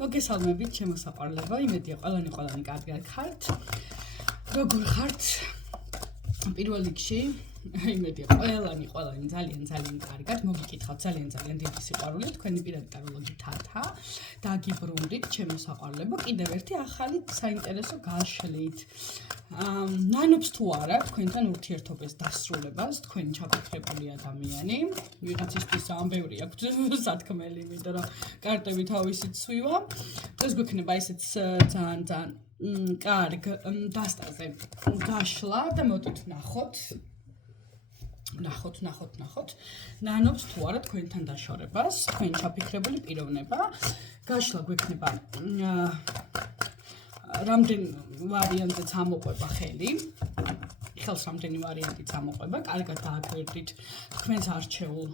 მოგესალმებით, ჩემო საყვარლებო, იმედია ყველანი კარგად ხართ. როგორ ხართ? პირველ რიგში, იმედია ყველანი ძალიან კარგად. მოგიკითხავთ ძალიან დიდი სიყვარული, თქვენი პირადი ტაროლოგი თათა. დაგიბრუნდით, ჩემო საყვარლებო, კიდევ ერთი ახალი საინტერესო გაშლით. ნანობს თუ არა თქვენთან ურთიერთობის დასრულებას, თქვენი ჩაფიქრებული ადამიანი, ვიღაცისთვის ამბევრი აქვს სათქმელი, იმიტომ რომ კარტები თავისით სვივა. ეს გვექნება ისეთ ძალიან კარგ დასტაზე გაშლა და მოდით ნახოთ. ნახოთ. ნანობს თუ არა თქვენთან დაშორებას, თქვენი ჩაფიქრებული პიროვნება. გაშლა გვექნება რამდენ ვარიანტზე წამოყვება ხელი. ხელს რამდენი ვარიანტი წამოყვება, კარგად დააკვირდით თქვენს არჩეულ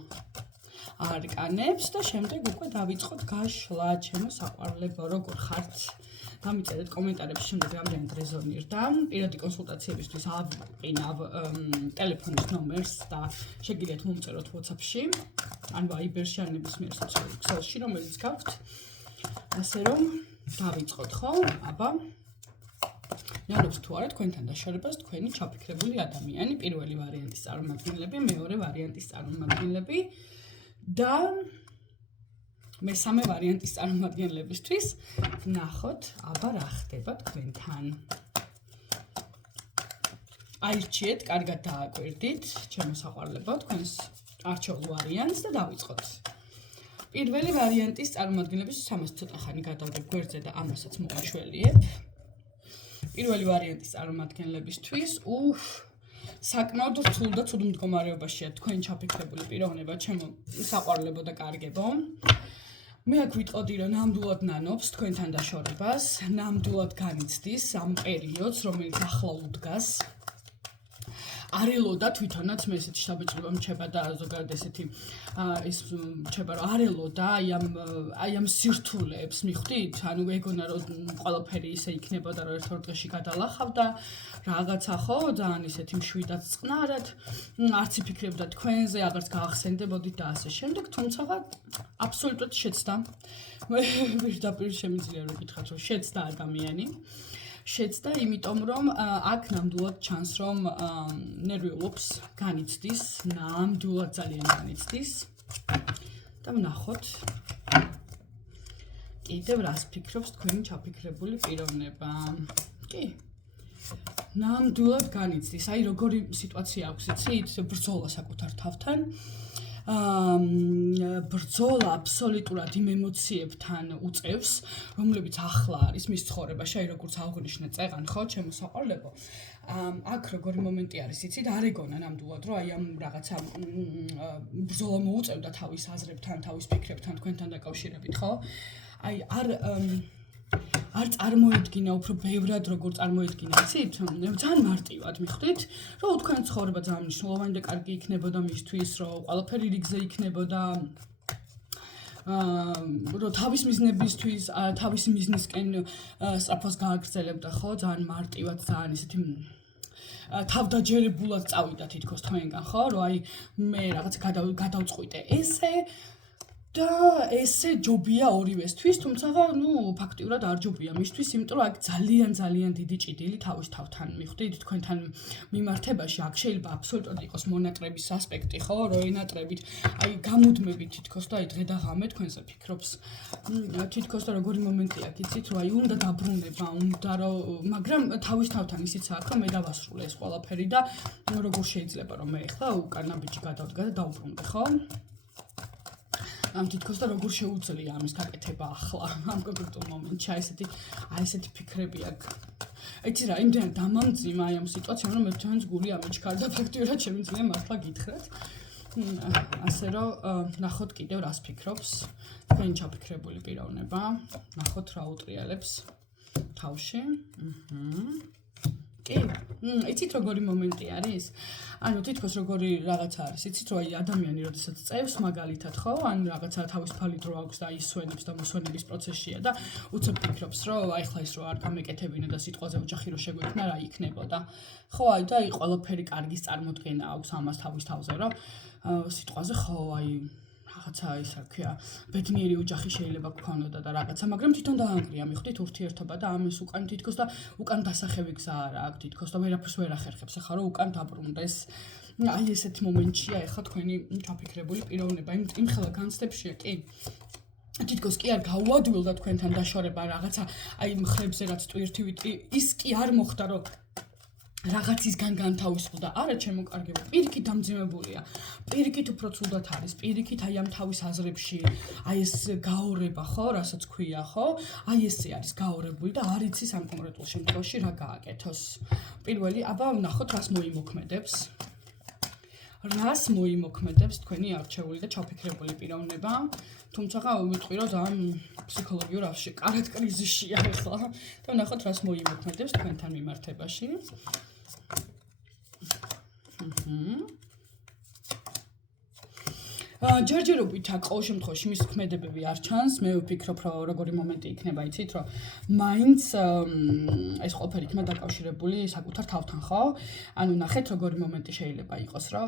არკანებს და შემდეგ უკვე დავიწყოთ გაშლა, ჩემო საყვარლებო, როგორ ხართ? დამიწერეთ კომენტარებში, შემდეგ რამდენად რეზონირდა. პირადი კონსულტაციებისთვის ავყინავ ტელეფონის ნომერს და შეგიძლიათ მომწეროთ WhatsApp-ში, ან Viber-ში, ან ნებისმიერ სოციალურ ქსელში, რომელიც გაქვთ. ასე რომ დავიწყოთ, ხო? აბა. ნანობს თუ არა თქვენთან დაშორებას თქვენი ჩაფიქრებული ადამიანი, პირველი ვარიანტის წარმომადგენლები, მეორე ვარიანტის წარმომადგენლები და მესამე ვარიანტის წარმომადგენლებისთვის ნახოთ, აბა რა ხდება თქვენთან. აირჩიეთ, კარგად დააკვირდით, ჩემო საყვარლებო, თქვენს არჩეულ ვარიანტს და დავიწყოთ. პირველი ვარიანტის წარმომადგენლების ამას ცოტა ხანი გადავდებ გვერდზე და ამასაც მოვაშველიებ. პირველი ვარიანტის წარმომადგენლებისთვის საკმაოდ რთულ და ცუდ მდგომარეობაშია თქვენი ჩაფიქრებული პიროვნება, ჩემო საყვარლებო და კარგებო. მე აქ ვიტყოდი, რომ ნამდვილად ნანობს თქვენთან დაშორებას, ნამდვილად განიცდის ამ პერიოდს, რომელიც ახლა უდგას. არელოდა თვითონაც მე ესეთი შთაბეჭდილება მჩება და ზოგადად ესეთი ის მჩება რომ არელოდა აი ამ სირთულეებს მიხვდით? ანუ ეგონა რომ ყველაფერი ისე იქნებოდა რომ ერთ-ერთ დღეში გადალახავდა რაღაცა ხო ძალიან ისეთი მშვიდად წყნარად არც იფიქრებდა თქვენზე, აღარც გაახსენდებოდით და ასე შემდეგ, თუმცა აბსოლუტურად შეცდა. მე პირდაპირ შემიძლია რომ ვკითხოთ რომ შეცდა ადამიანი. შეცდა, იმიტომ რომ აქ ნამდვილად ჩანს, რომ ნერვიულობს, განიცდის, ნამდვილად ძალიან განიცდის. და ვნახოთ. კიდევ რას ფიქრობს თქვენი ჩაფიქრებული პიროვნება. კი. ნამდვილად განიცდის. აი როგორი სიტუაცია აქვს, იცით? ბრძოლა საკუთარ თავთან. ბრძოლა აბსოლუტურად იმ ემოციებთან უწევს, რომლებიც ახლა არის მის ცხოვრებაში, აი როგორც აღნიშნე წეღან, ხო, ჩემო საყვარლებო. აქ როგორი მომენტი არის, იცით? არ ეგონა ნამდვილად, რომ აი ამ რაღაცა ბრძოლა მოუწევდა თავის აზრებთან, თავის ფიქრებთან თქვენთან დაკავშირებით, ხო? აი არ წარმოედგინა უფრო ბევრად როგორ წარმოედგინა, იცით? ძალიან მარტივად მიხვდით, რომ თქვენ ცხოვრება ძალიან მნიშვნელოვანი და კარგი იქნებოდა მისთვის, რომ ყველაფერი რიგზე იქნებოდა, რომ თავის მიზნებისთვის, თავისი მიზნისკენ სწრაფად გააგრძელებდა, ხო? ძალიან მარტივად, ძალიან ისეთი თავდაჯერებულად წავიდა თითქოს თქვენგან, ხო? რომ აი მე რაღაც გადავწყვიტე ესე და ესე ჯობია ორივესთვის, თუმცა ფაქტიურად არ ჯობია მისთვის, იმიტომ რომ აქ ძალიან დიდი ჭიდილი თავის თავთან მიხვდით თქვენთან მიმართებაში, აქ შეიძლება აბსოლუტურად იყოს მონატრების ასპექტი, ხო, რო ენატრებით, აი გამუდმებით თითქოს და აი დღე და ღამე თქვენზე ფიქრობს. თითქოს და როგორი მომენტი აქ იცით, რომ აი უნდა დაბრუნება, მაგრამ თავის თავთან ისიც აქვს, რომ მე დავასრულე ეს ყველაფერი და როგორ შეიძლება რომ მე ახლა უკანა ბიჭი გადავდგა და დავბრუნდე, ხო? თითქოს და როგორ შეუძლია ამის გაკეთება ახლა ამ კონკრეტულ მომენტში აი ესეთი ფიქრები აქვს. იცი რა, იმდენად დამამძიმა აი ამ სიტუაციამ, რომ მე თქვენს გული ამეჩქარდა ფაქტიურად შემიძლია მართლა გითხრათ. ასე რომ ნახოთ კიდევ რას ფიქრობს თქვენი ჩაფიქრებული პიროვნება. ნახოთ რა უტრიალებს თავში. კი, იცით როგორი მომენტი არის? ანუ თითქოს როგორი რაღაცა არის, იცით რომ აი ადამიანი როდესაც წევს მაგალითად, ხო? ან რაღაცა თავისუფალი დრო აქვს და ისვენებს და მოსვენების პროცესშია და უცებ ფიქრობს, რომ აი ხლა ის რო არ გამეკეთებინა და სიტყვაზე ოჯახი რო შეგვექნა, რა იქნებოდა. ხო, აი და აი ყველაფერი კარგის წარმოდგენა აქვს ამას თავის თავზე, რომ სიტყვაზე ხო, აი რაღაცა ის რა ქვია, ბედნიერი ოჯახი შეიძლება გქონოდა და რაღაცა, მაგრამ თვითონ დაანგრია, მიხვდით ურთიერთობა და ამის უკან თითქოს და უკან დასახევი გზა არა აქვს თითქოს და ვერაფერს ვერ ახერხებს ახლა რომ უკან დაბრუნდეს. აი ესეთი მომენტია ახლა თქვენი ჩაფიქრებული პიროვნება იმ ხელა განცდებშია კი თითქოს კი არ გაუადვილდა თქვენთან დაშორება რაღაცა აი მხრებზე რაც ტვირთივით ის კი არ მოხდა რომ რაღაცისგან განთავისუფლდა არა ჩემო კარგებო პირიქით დამძიმებულია პირიქით უფრო ცუდად არის პირიქით აი ამ თავის აზრებში აი ეს გაორება ხო რასაც ქვია ხო აი ესე არის გაორებული და არ იცის ამ კონკრეტულ შემთხვევაში რა გააკეთოს პირველი აბა ვნახოთ რას მოიმოქმედებს რას მოიმოქმედებს თქვენი არჩეული და ჩაფიქრებული პიროვნება თუმცა ვიტყვი რომ ძალიან ფსიქოლოგიურ ავში კარად კრიზისშია ახლა და ვნახოთ რას მოიმოქმედებს თქვენთან მიმართებაში ჯერჯერობით აქ ყოველ შემთხვევაში მის ქმედებები არ ჩანს მე ვფიქრობ რომ როგორი მომენტი იქნება იცით რომ მაინც ეს ყველაფერი იქნება დაკავშირებული საკუთარ თავთან ხო ანუ ნახეთ როგორი მომენტი შეიძლება იყოს რომ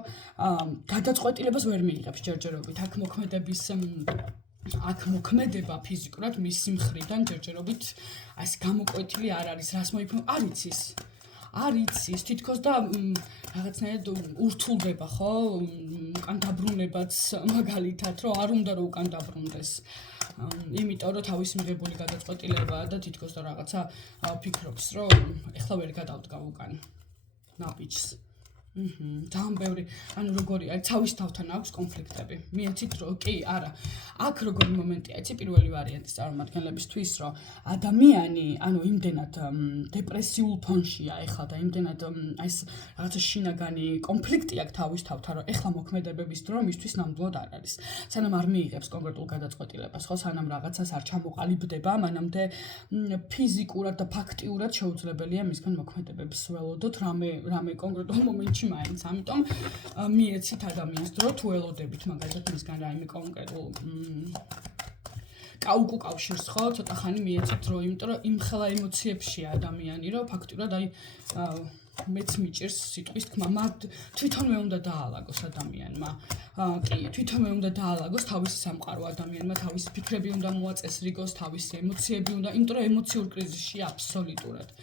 გადაწყვეტილებას ვერ მიიღებს ჯერჯერობით აქ მოქმედება ფიზიკურად მისი მხრიდან ჯერჯერობით ასე გამოკვეთილი არ არის რას მოიფიქრა არ იცის თითქოს და რაღაცნაირად ურთულდება ხო უკან დაბრუნებაც მაგალითად რომ არ უნდა რომ უკან დაბრუნდეს იმიტომ რომ თავის მიღებული გადაწყვეტილებაა და თითქოს და რაღაცა ფიქრობს რომ ეხლა ვერ გადავდგა უკან ნაბიჯს ძალიან ბევრი ანუ როგორი არის თავის თავთან აქვს კონფლიქტები მიეცით რომ კი არა აქ როგორი მომენტია იცი პირველი ვარიანტის წარმომადგენლებისთვის რომ ადამიანი ანუ იმდენად დეპრესიულ ფონშია ეხლა და იმდენად ეს რაღაცა შინაგანი კონფლიქტი აქვს თავის თავთან რომ ეხლა მოქმედებების დრო მისთვის ნამდვილად არ არის სანამ არ მიიღებს კონკრეტულ გადაწყვეტილებას ხო სანამ რაღაცას არ ჩამოყალიბდება მანამდე ფიზიკურად და ფაქტიურად შეუძლებელია მისგან მოქმედებებს ველოდოთ რამე კონკრეტულ მომენტში მაინც ამიტომ მიეცით ადამიანს დრო თუ ელოდებით მაგალითად მისგან რაიმე კონკრეტულ კავშირს ხო ცოტა ხანი მიეცით დრო იმიტომ რომ იმ ხელა ემოციებშია ადამიანი რომ ფაქტურად აი მეც მიჭირს სიტყვის თქმა მაგ თვითონვე უნდა დაალაგოს ადამიანმა კი თვითონვე უნდა დაალაგოს თავისი სამყარო ადამიანმა თავისი ფიქრები უნდა მოაწესრიგოს თავისი ემოციები უნდა იმიტომ რომ ემოციურ კრიზისშია აბსოლუტურად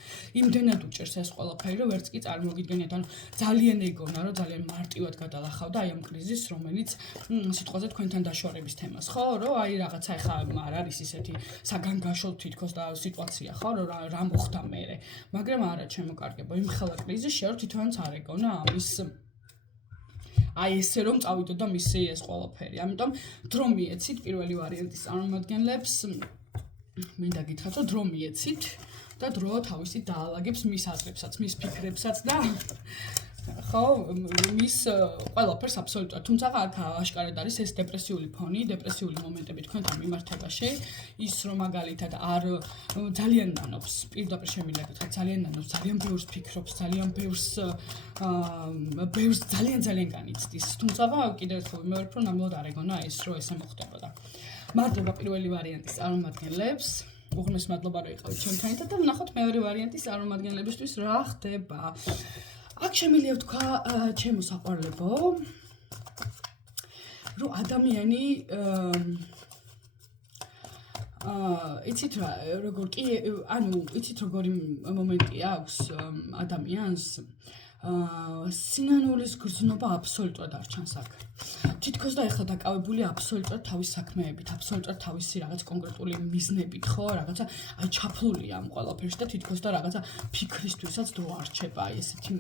იმდენად უჭერს ეს ყველაფერი რომ ვერც კი წარმოგიდგენიათ ანუ ძალიან ეგონა რომ ძალიან მარტივად გადალახავდა აი ამ კრიზისს რომელიც სიტყვაზე თქვენთან დაშორების თემას ხო რომ აი რაღაცა ეხა არ არის ისეთი საგანგაშო თითქოს და სიტუაცია ხო რომ რა მოხდა მერე მაგრამ არა ჩემო კარგებო იმ ხელა კრიზისში არ თვითონაც არ ეგონა ამის აი ესე რომ წავიდოდა მისი ეს ყველაფერი. ამიტომ დრო მიეცით პირველი ვარიანტის წარმომადგენლებს მინდა გითხრათ რომ დრო მიეცით და დრო თავისი დაალაგებს მის აზრებსაც, მის ფიქრებსაც და ხო მის ყველაფერს აბსოლუტურად თუმცა აქ აშკარად არის ეს დეპრესიული ფონი, დეპრესიული მომენტები თქვენთან მიმართებაში ის რომ მაგალითად არ ძალიან ნანობს პირდაპირ შემიძლია გითხრათ ძალიან ნანობს ძალიან ბევრს ფიქრობს ძალიან ბევრს ძალიან განიცდის თუმცა კიდევ ერთხელ ვიმეორებ რომ ნამდვილად არ ეგონა ეს რომ ესე მოხდებოდა მადლობა პირველი ვარიანტის წარმომადგენლებს უღრმეს მადლობა რომ იყავით ჩემთან და ვნახოთ მეორე ვარიანტის წარმომადგენლებისთვის რა ხდება აქ შემიძლია ვთქვა ჩემო საყვარლებო რომ ადამიანი იცით რა როგორ კი ანუ იცით როგორი მომენტი აქვს ადამიანს სინანულის გრძნობა აბსოლუტურად არ ჩანს აქ თითქოს და ეხლა დაკავებული აბსოლუტურად თავის საქმეებით აბსოლუტურად თავისი რაღაც კონკრეტული მიზნებით ხო რაღაცა აი ჩაფლულია ამ ყველაფერში და თითქოს და რაღაცა ფიქრისთვისაც დრო არ რჩება აი ესეთი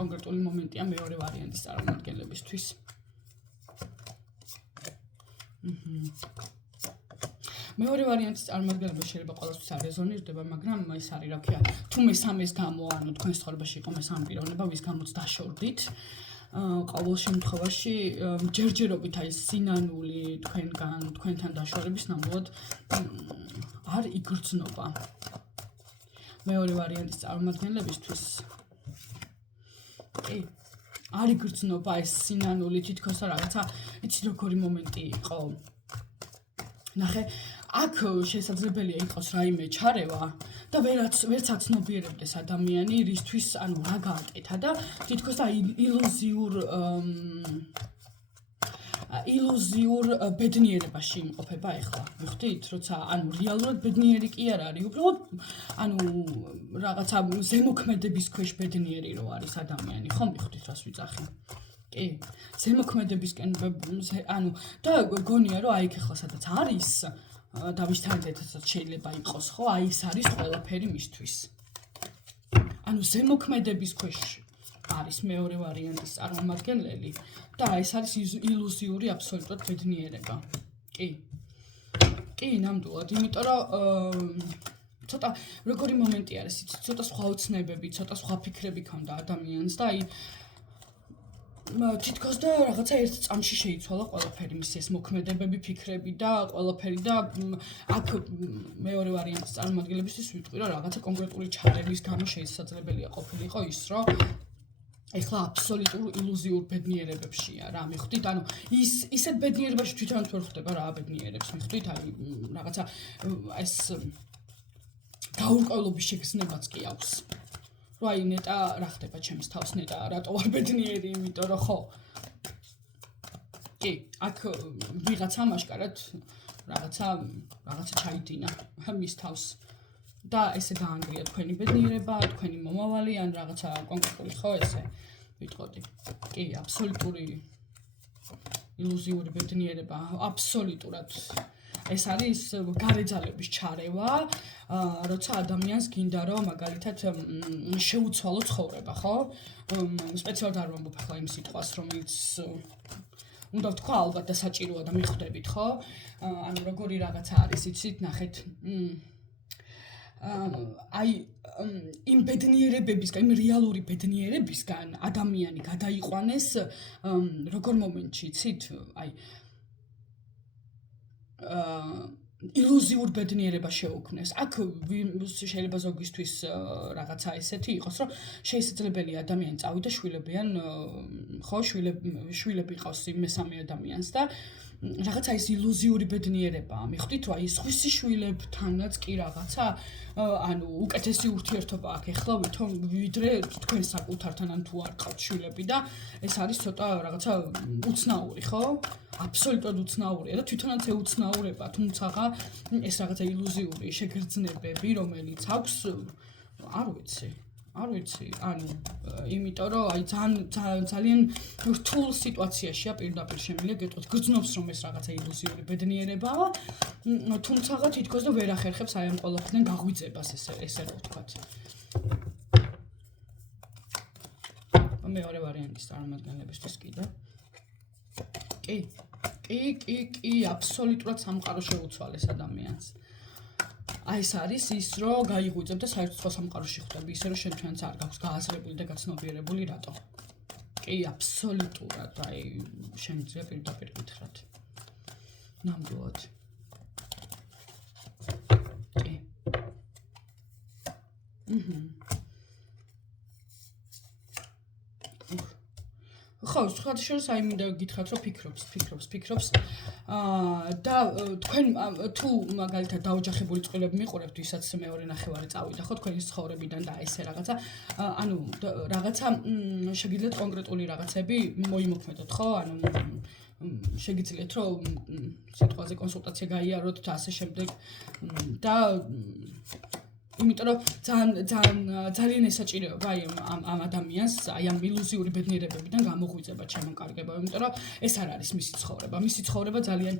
კონკრეტული მომენტია მეორე ვარიანტის წარმომადგენლებისთვის მეორე ვარიანტის წარმომადგენლობა შეიძლება ყოველთვის არ რეზონირდება, მაგრამ ეს არის რა ქვია, თუ მესამეს გამო, ანუ თქვენს ცხოვრებაში იყო მესამე პიროვნება, ვის გამოც დაშორდით, ყოველ შემთხვევაში ჯერჯერობით აი სინანული თქვენთან დაშორების ნამდვილად არ იგრძნობა. მეორე ვარიანტის წარმომადგენლებისთვის არ იგრძნობა ეს სინანული თითქოს რაღაცა იცი როგორი მომენტი იყო ნახე აქ შესაძლებელია იყოს რაიმე ჩარევა და ვერც აცნობიერებდეს ადამიანი რისთვის ანუ რა გააკეთა და თითქოს და ილუზიურ ილუზიურ ბედნიერებაში იმყოფება ეხლა. მიხდით, როცა ანუ რეალურად ბედნიერი კი არ არის, უბრალოდ ანუ რაღაცა ზემოქმედების ქვეშ ბედნიერი რო არის ადამიანი, ხო მიხდით რას ვიძახი? კი, ზემოქმედებისკენ ანუ და გონია რომ აი იქ ახლა სადაც არის დავისთავითაც შეიძლება იყოს, ხო? აი ეს არის ყველაფერი მისთვის. ანუ ზემოქმედების ქვეშ არის მეორე ვარიანტის წარმომადგენელი და ეს არის ილუზიური აბსოლუტურად ბედნიერება. კი. კი, ნამდვილად, იმიტომ რომ ცოტა როგორი მომენტი არის, ცოტა სხვა უცნებები, ცოტა სხვა ფიქრები ქონდა ადამიანს და აი თითქოს და რაღაცა ერთ წამში შეიცვალა ყველაფერი მის ეს მოქმედებები, ფიქრები და ყველაფერი და აქ მეორე ვარიანტის წარმომადგენლებისთვის ვიტყვი რომ რაღაცა კონკრეტული ჩარევის გამო შესაძლებელია ყოფილიყო ის რომ ეხლა აბსოლუტურ ილუზიურ ბედნიერებებშია რა მიხვდით ანუ ისეთ ბედნიერებაში თვითონაც ვერ ხვდება რა ბედნიერებს მიხვდით აი რაღაცა ეს გაურკვევლობის შეგრძნებაც კი აქვს რა აი ნეტა რა ხდება ჩემს თავს ნეტა რატო ვარ ბედნიერი იმიტომ რომ ხო კი აქ ვიღაცა მაშკარად რაღაცა ჩაიდინა მის თავს და ესე დაანგრია თქვენი ბედნიერება, თქვენი მომავალი ან რაღაცა კონკრეტული ხო ესე ვიტყოდი. კი, აბსოლუტური ილუზიური ბედნიერება, აბსოლუტურად ეს არის გარეძალების ჩარევა, როცა ადამიანს გინდა რომ მაგალითად შეუცვალო ცხოვრება, ხო? სპეციალურად არ ვამბობ ახლა იმ სიტყვას, რომელიც უნდა ვთქვა ალბათ და საჭიროა და მიხვდებით, ხო? ანუ როგორი რაღაცა არის, იცით, ნახეთ აი იმ ბედნიერებებისგან, იმ რეალური ბედნიერებისგან ადამიანი გადაიყვანეს როგორ მომენტში, იცით? აი ილუზიურ ბედნიერება შეუქმნეს. აქ შეიძლება ზოგისთვის რაღაცა ესეთი იყოს, რომ შესაძლებელია ადამიანი წავიდა შვილებიან, ხო, შვილები ყავს იმ მესამე ადამიანს და რაღაცა ის ილუზიური ბედნიერებაა. მიხვდით, რომ აი სხვისი შვილებთანაც კი რაღაცა ანუ უკეთესი ურთიერთობა აქვს ეხლა ვითომ ვიდრე თქვენ საკუთართან ან თუ არ ყავთ შვილები და ეს არის ცოტა რაღაცა უცნაური, ხო? აბსოლუტურად უცნაურია და თვითონაც ეუცნაურება, თუმცა ეს რაღაცა ილუზიური შეგრძნებები, რომელიც აქვს, არ ვიცი, ანუ იმიტომ რომ აი ძალიან რთულ სიტუაციაშია პირდაპირ შემიძლია გეტყვით, გრძნობს რომ ეს რაღაცა ილუზიური ბედნიერებაა, თუმცა თითქოს და ვერ ახერხებს აი ამ ყველაფერთან გაღვიძებას ესე რო ვთქვათ. მეორე ვარიანტის წარმომადგენლებისთვის კიდე. კი, აბსოლუტურად სამყარო შეუცვალეს ადამიანს. აი ეს არის ის, რომ გაიღვიძებ და საერთოდ სხვა სამყაროში ხვდები, ისე რომ შენ ჩვენც არ გაქვს გააზრებული და გაცნობიერებული რატო. კი, აბსოლუტურად, აი შემიძლია პირდაპირ გითხრათ. ნამდვილად. კი. ხო, სხვათა შორის აი მინდა გითხრათ, რომ ფიქრობს. და თქვენ თუ მაგალითად დაოჯახებული წყვილები მიყურებთ, ვისაც მეორე ნახევარი წავიდა, ხო, თქვენი ცხოვრებიდან და ესე რაღაცა, ანუ რაღაცა შეგიძლიათ კონკრეტული რაღაცები მოიმოქმედოთ, ხო? ანუ შეგიძლიათ რომ სიტყვაზე კონსულტაცია გაიაროთ და ასე შემდეგ და იმიტომ რომ ძალიან ესაჭიროება აი ამ ადამიანს აი ამ ილუზიური ბედნიერებებიდან გამოღვიძება შემოკარგება, იმიტომ რომ ეს არ არის მისი ცხოვრება. მისი ცხოვრება ძალიან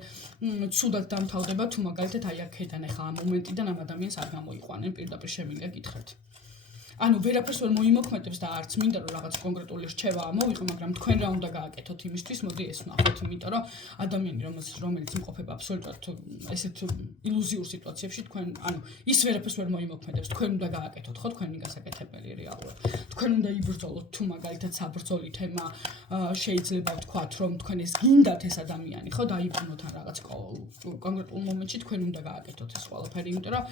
ცუდად დამთავრდება თუ მაგალითად აი აქედან ახლა ამ მომენტიდან ამ ადამიანს არ გამოიყვანენ, პირდაპირ შემიძლია გითხრათ. ანუ ვერაფერს ვერ მოიმოქმედებს და არც მინდა რომ რაღაც კონკრეტული რჩევა ამოვიღო, მაგრამ თქვენ რა უნდა გააკეთოთ იმისთვის, მოდი ეს ვნახოთ, იმიტომ რომ ადამიანი რომელიც იმყოფება აბსოლუტურად ესეთ ილუზიურ სიტუაციებში, თქვენ ანუ ის ვერაფერს ვერ მოიმოქმედებს, თქვენ უნდა გააკეთოთ, ხო, თქვენი გასაკეთებელი რეალურად. თქვენ უნდა იბრძოლოთ თუ მაგალითად საბრძოლო თემა შეიძლება ვთქვათ, რომ თქვენ ეს გინდათ ეს ადამიანი, ხო, დაიბრუნოთ ან რაღაც კონკრეტულ მომენტში თქვენ უნდა გააკეთოთ ეს ყველაფერი, იმიტომ რომ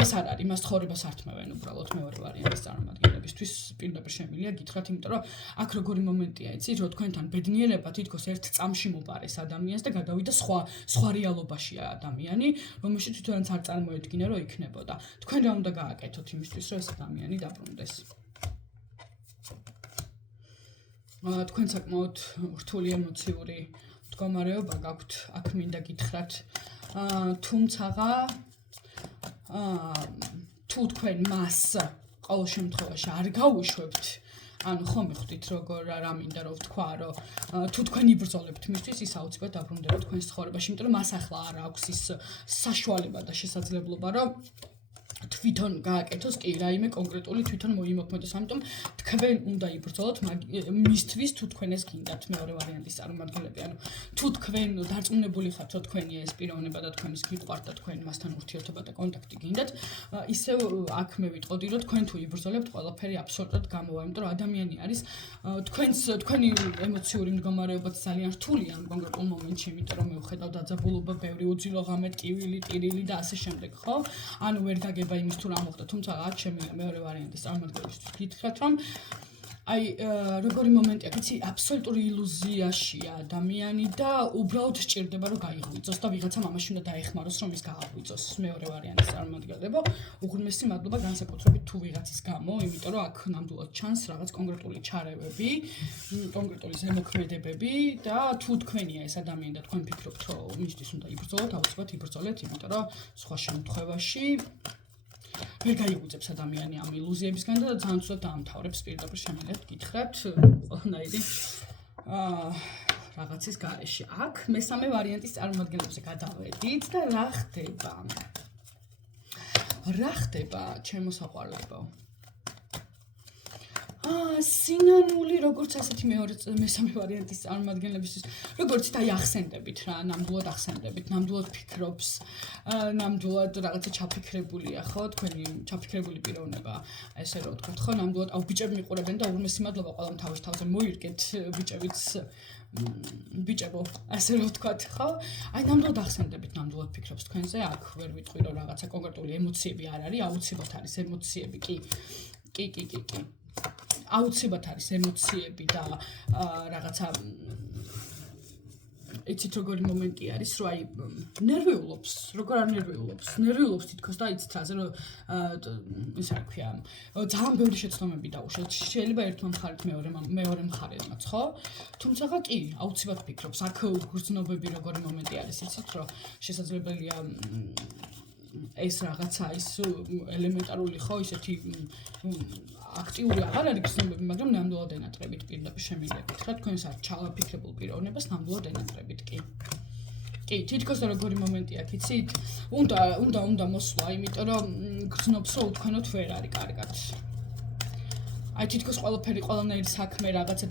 ეს არ არის, მას ცხოვრებას ართმევენ უბრალოდ მეორე ვარიანტი. წარმომადგენლებისთვის პირდაპირ შემიძლია გითხრათ, იმიტომ რომ აქ როგორი მომენტია, იცით, რომ თქვენთან ბედნიერება თითქოს ერთ წამში მოპარეს ადამიანს და გადავიდა სხვა რეალობაშია ადამიანი, რომელშიც თვითონაც არ წარმოედგინა, რომ იქნებოდა. თქვენ რა უნდა გააკეთოთ იმისთვის, რომ ეს ადამიანი დაბრუნდეს? თქვენ საკმაოდ რთული ემოციური მდგომარეობა გაქვთ, აქ მინდა გითხრათ. თუმცაღა თუ თქვენ მას ყოველ შემთხვევაში არ გაუშვებთ, ანუ ხომ მიხვდით როგორ რა მინდა რომ ვთქვა, რომ თუ თქვენ იბრძოლებთ მისთვის, ის აუცილებლად დაბრუნდება თქვენს ცხოვრებაში, იმიტომ რომ მას ახლა არ აქვს ის საშუალება და შესაძლებლობა, რომ თვითონ გააკეთოს კი რაიმე კონკრეტული თვითონ მოიმოქმედოს. ამიტომ თქვენ უნდა იბრძოლოთ მისთვის თუ თქვენ ეს გინდათ მეორე ვარიანტის წარმომადგენლები. ანუ თუ თქვენ დარწმუნებული ხართ, რომ თქვენი ეს პიროვნება და თქვენის გიყვართ და თქვენ მასთან ურთიერთობა და კონტაქტი გინდათ, ისევ აქ მე ვიტყოდი, რომ თქვენ თუ იბრძოლებთ, ყველაფერი აბსოლუტურად გამოვა, იმიტომ რომ ადამიანი არის თქვენი ემოციური მდგომარეობაც ძალიან რთულია ამ კონკრეტულ მომენტში, იმიტომ რომ მე ვხედავ დაძაბულობა, ბევრი უძილო ღამე, ტკივილი, ტირილი და ასე შემდეგ, ხო? ანუ ვერ გაგება იმის თუ რა მოხდა, თუმცა აქ შემიძლია მეორე ვარიანტის წარმომადგენლებისთვის გითხრათ, რომ აი როგორი მომენტია, იცი, აბსოლუტური ილუზიაშია ადამიანი და უბრალოდ სჭირდება რომ გაიღვიძოს და ვიღაცა მამაში უნდა დაეხმაროს რომ ის გააღვიძოს. მეორე ვარიანტის წარმომადგენლებო, უღრმესი მადლობა განსაკუთრებით თუ ვიღაცის გამო, იმიტომ რომ აქ ნამდვილად ჩანს რაღაც კონკრეტული ჩარევები, კონკრეტული ზემოქმედებები და თუ თქვენია ეს ადამიანი და თქვენ ფიქრობთ რომ მისთვის უნდა იბრძოლოთ, აუცილებლად იბრძოლეთ, იმიტომ რომ სხვა შემთხვევაში ვერ გაიღვიძებს ადამიანი ამ ილუზიებისგან და ძალიან ცუდად დაამთავრებს პირდაპირ შემიძლიათ გითხრათ ყველანაირი რაღაცის გარეშე. აქ მესამე ვარიანტის წარმომადგენლებზე გადავედით და რა ხდება? რა ხდება, ჩემო საყვარლებო? სინანული როგორც ასეთი მესამე ვარიანტის წარმომადგენლებისთვის, როგორც და ახსენდებით რა, ნამდვილად ახსენდებით, ნამდვილად ფიქრობს, ნამდვილად რაღაცა ჩაფიქრებულია, ხო, თქვენი ჩაფიქრებული პიროვნება, ესე რომ ვთქვათ, ხო, ნამდვილად ბიჭები მიყურებენ და უღრმესი მადლობა ყველამ თავის თავზე მოირგეთ, ბიჭებიც ბიჭებო, ასე რომ ვთქვათ, ხო? აი ნამდვილად ახსენდებით, ნამდვილად ფიქრობს თქვენზე, აქ ვერ ვიტყვი რომ რაღაცა კონკრეტული ემოციები არ არის, აუცილებლად არის ემოციები, კი. აუცილებლად არის ემოციები და რაღაცა იცით როგორი მომენტი არის, რომ აი ნერვიულობს, როგორ არ ნერვიულობს თითქოს და იცით რაზე რომ ისა რა ქვია, ძალიან ბევრი შეცდომები დაუშვათ. შეიძლება ერთმა მხარით მეორე მხარეთმაც, ხო? თუმცა კი, აუცილებლად ფიქრობს. აქ გრძნობები როგორი მომენტი არის, იცით რომ შესაძლებელია ეს რაღაცა ის ელემენტარული ხო ისეთი აქტიური აღარ არის გრძნობები, მაგრამ ნამდვილად ენატრებით პირდაპირ შემიძლია გითხრათ, თქვენს არ ჩალაფიქრებულ პიროვნებას ნამდვილად ენატრებით კი. კი, თითქოს როგორი მომენტი აქ იცით? უნდა მოსვლა, იმიტომ რომ გრძნობს რომ თქვენოთ ვერ არის კარგად. აი თითქოს ყველანაირი საქმე რაღაცა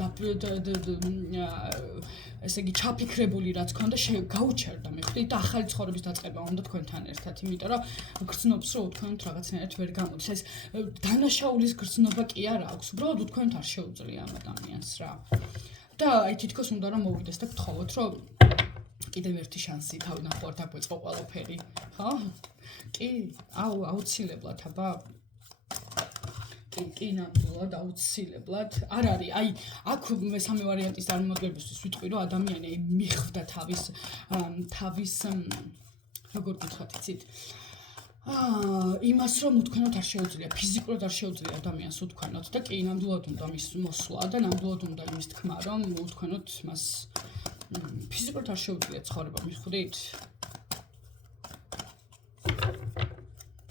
ესე იგი ჩაფიქრებული რაც ქონდა გაუჩერდა მე ხვდი და ახალი ცხოვრების დაწყება უნდა თქვენთან ერთად, იმიტომ რომ გრძნობს რომ თქვენთ რაღაცნაირად ვერ გამოდის. ეს დანაშაულის გრძნობა კი არ აქვს, უბრალოდ თქვენთ არ შეუძლია ამ ადამიანს რა. და აი თითქოს უნდა რომ მოვიდეს და გთხოვოთ რომ კიდევ ერთი შანსი თავნახევარ დაგვეწყო ყველაფერი, ხო? კი, აუცილებლად აბა კი ნამდვილად აუცილებლად არ არის. აი აქ მესამე ვარიანტის წარმომადგენლებისთვის ვიტყვი რომ ადამიანი აი მიხვდა თავის როგორ გითხრათ იცით? იმას რომ უთქვენოთ არ შეუძლია, ფიზიკურად არ შეუძლია ადამიანს უთქვენოთ და კი ნამდვილად უნდა მის მოსვლა და ნამდვილად უნდა იმის თქმა რომ უთქვენოთ მას ფიზიკურად არ შეუძლია ცხოვრება, მიხვდით?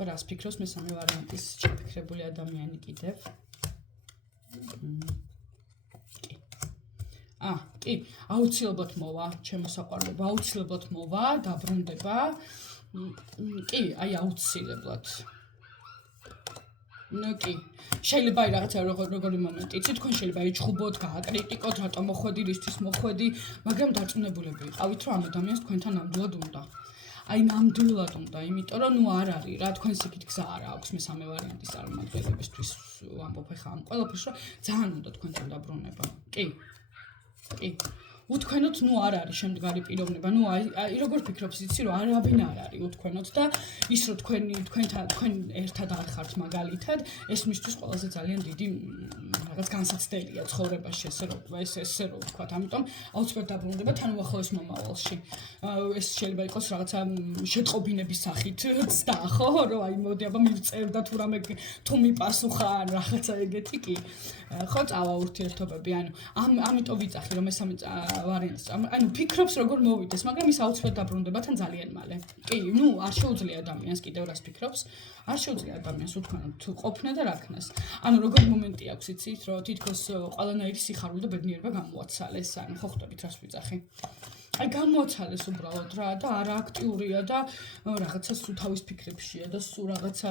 რას ფიქრობს მესამე ვარიანტის ჩაფიქრებული ადამიანი კიდევ? კი, აუცილებლად მოვა, ჩემო საყვარლებო, აუცილებლად მოვა, დაბრუნდება. კი, აი აუცილებლად. კი, შეიძლება აი რაღაცა როგორი მომენტი, იცით, თქვენ შეიძლება იჩხუბოთ, გააკრიტიკოთ, რატომ მოხვედი, რისთვის მოხვედი, მაგრამ დარწმუნებულები იყავით, რომ ამ ადამიანს თქვენთან ნამდვილად უნდა. აი ნამდვილად უნდა, იმიტომ რომ ნუ არ არის რა, თქვენს იქით გზა არ აქვს მესამე ვარიანტის წარმომადგენლებისთვის ვამბობ ახლა ამ ყველაფერს, რომ ძალიან უნდა თქვენთან დაბრუნება. კი. უთქვენოთ, ნუ არ არის შემდგარი პიროვნება, ნუ აი როგორ ფიქრობს იცი, რომ არავინ არ არის უთქვენოთ და ის რომ თქვენ ერთად არ ხართ მაგალითად, ეს მისთვის ყველაზე ძალიან დიდი რაღაც განსაცდელია ცხოვრებაში, ესე რომ ვთქვათ, ამიტომ აუცილებლად დაბრუნდება თან უახლოეს მომავალში. ეს შეიძლება იყოს რაღაცა შეტყობინების სახით ცდა, ხო, რომ აი მოდი აბა მივწერ და თუ რამე თუ მიპასუხა ან რაღაცა ეგეთი კი. ხო, წავა ურთიერთობები, ანუ ამიტომ ვიწახი რომ მესამე ვარიანტს. ანუ ფიქრობს როგორ მოვიდეს, მაგრამ ის აუცილებლად დაბრუნდება თან ძალიან მალე. კი, ნუ არ შეუძლია ადამიანს კიდევ რას ფიქრობს. არ შეუძლია ადამიანს უთქვან თუ ყოფნა და რა ქნას. ანუ როგორი მომენტი აქვს იცით, რომ თითქოს ყველანაირი სიხარული და ბედნიერება გამოაცალეს, ანუ ხო ხვდებით რას ვიძახი. აი გამოაცალეს უბრალოდ რა და არა აქტიურია და რაღაცა სულ თავის ფიქრებშია და სულ რაღაცა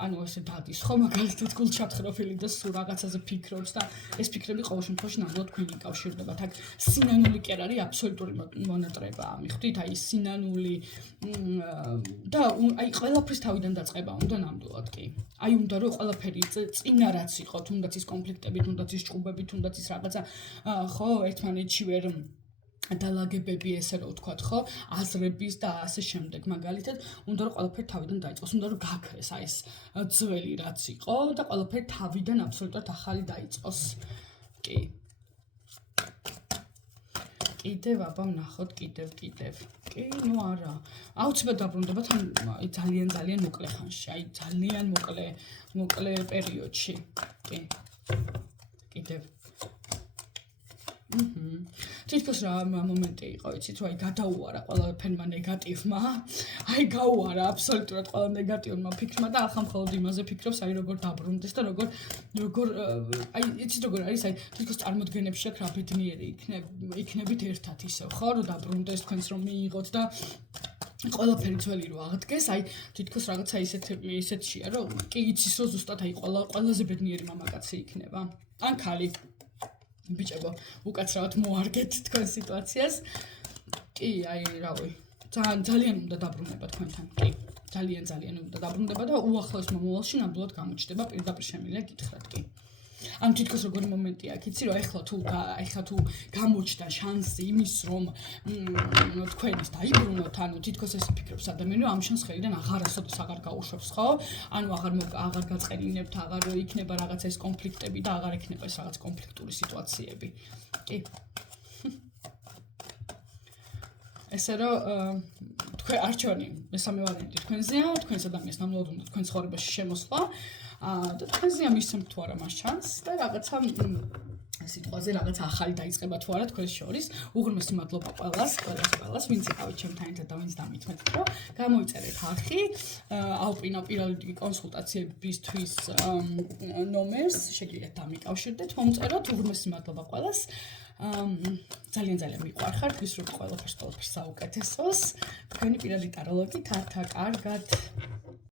ანუ ესე დადის ხო მაგალითად გულჩათხროფილი და სულ რაღაცაზე ფიქრობს და ეს ფიქრები ყოველ შემთხვევაში ნამდვილად თქვენ იკავშირდებათ. აქ სინანული კი არ არის აბსოლუტური მონატრება, მიხვდით? აი სინანული და აი ყველაფრის თავიდან დაწყება უნდა ნამდვილად კი. აი უნდა რომ ყველაფერი წინა რაც იყო, თუნდაც ის კონფლიქტები, თუნდაც ის ჭუბები, თუნდაც ის რაღაცა ხო ერთმანეთში ვერ დალაგებები ესე რომ ვთქვათ ხო აზრების და ასე შემდეგ მაგალითად უნდა რომ ყველაფერი თავიდან დაიწყოს უნდა რომ გაქრეს აი ეს ძველი რაც იყო და ყველაფერი თავიდან აბსოლუტურად ახალი დაიწყოს კი კიდევ აბა ვნახოთ კიდევ კი ნუ არა აუცილებლად დაბრუნდება თან აი ძალიან მოკლე ხანში აი ძალიან მოკლე პერიოდში კი კიდევ თითქოს რა მომენტი იყო, იცით, რომ აი გადაუარა ყველაფერმა ნეგატივმა, აი გაუარა აბსოლუტურად ყველა ნეგატიურმა ფიქრმა და ახლა მხოლოდ იმაზე ფიქრობს, აი როგორ დაბრუნდეს და როგორ აი იცით როგორ არის, აი თითქოს წარმოდგენებში აქვს რა ბედნიერი იქნებით ერთად ისევ, ხო, რომ დაბრუნდეს თქვენს რომ მიიღოთ და ყველაფერი ძველი რო აღდგეს, აი თითქოს რაღაცა ისეთშია, რომ კი იცის რომ ზუსტად აი ყველაზე ბედნიერი მამაკაცი იქნება. ან ქალი ბიჭებო, უკაცრავად მოარგეთ თქვენ სიტუაციას. კი, აი, რავი, ძალიან უნდა დაბრუნება თქვენთან. კი, ძალიან უნდა დაბრუნება და უახლოეს მომავალში ნამდვილად გამოჩნდება პირდაპირ შემიძლია გითხრათ, კი. ანუ თითქოს როგორი მომენტია, იცი რომ ეხლა თუ გამოჩნდა შანსი იმის რომ თქვენ ის დაიბრუნოთ, ანუ თითქოს ეს ფიქრობს ადამიანი რომ ამ შანსს ხელიდან აღარასოდეს აღარ გაუშვებს, ხო? ანუ აღარ გაწყენინებთ, აღარ იქნება რაღაცა ეს კონფლიქტები და აღარ იქნება ეს რაღაც კონფლიქტური სიტუაციები. კი. ესე რომ თქვენ არჩევანი მესამე ვარიანტი თქვენზეა, თქვენს ადამიანს ნამდვილად უნდა თქვენ ცხოვრებაში შემოსვლა. და თქვენზეა მისცემთ თუ არა მას შანსს და რაღაცა სიტუაციაზე რაღაცა ახალი დაიწყება თუ არა თქვენს შორის. უღრმესი მადლობა ყველას, ვინც იყავით ჩემთან ერთად და ვინც დამითმეთ, რომ გამოიწერეთ არხი. აუპინა პირველი კონსულტაციებისთვის ნომერს, შეგიძლიათ დამიკავშირდეთ, მომწეროთ. უღრმესი მადლობა ყველას. ძალიან მიყვარხართ, ვისურვებთ ყველაფერს საუკეთესოს. თქვენი პირადი ტაროლოგი თართა კარგად.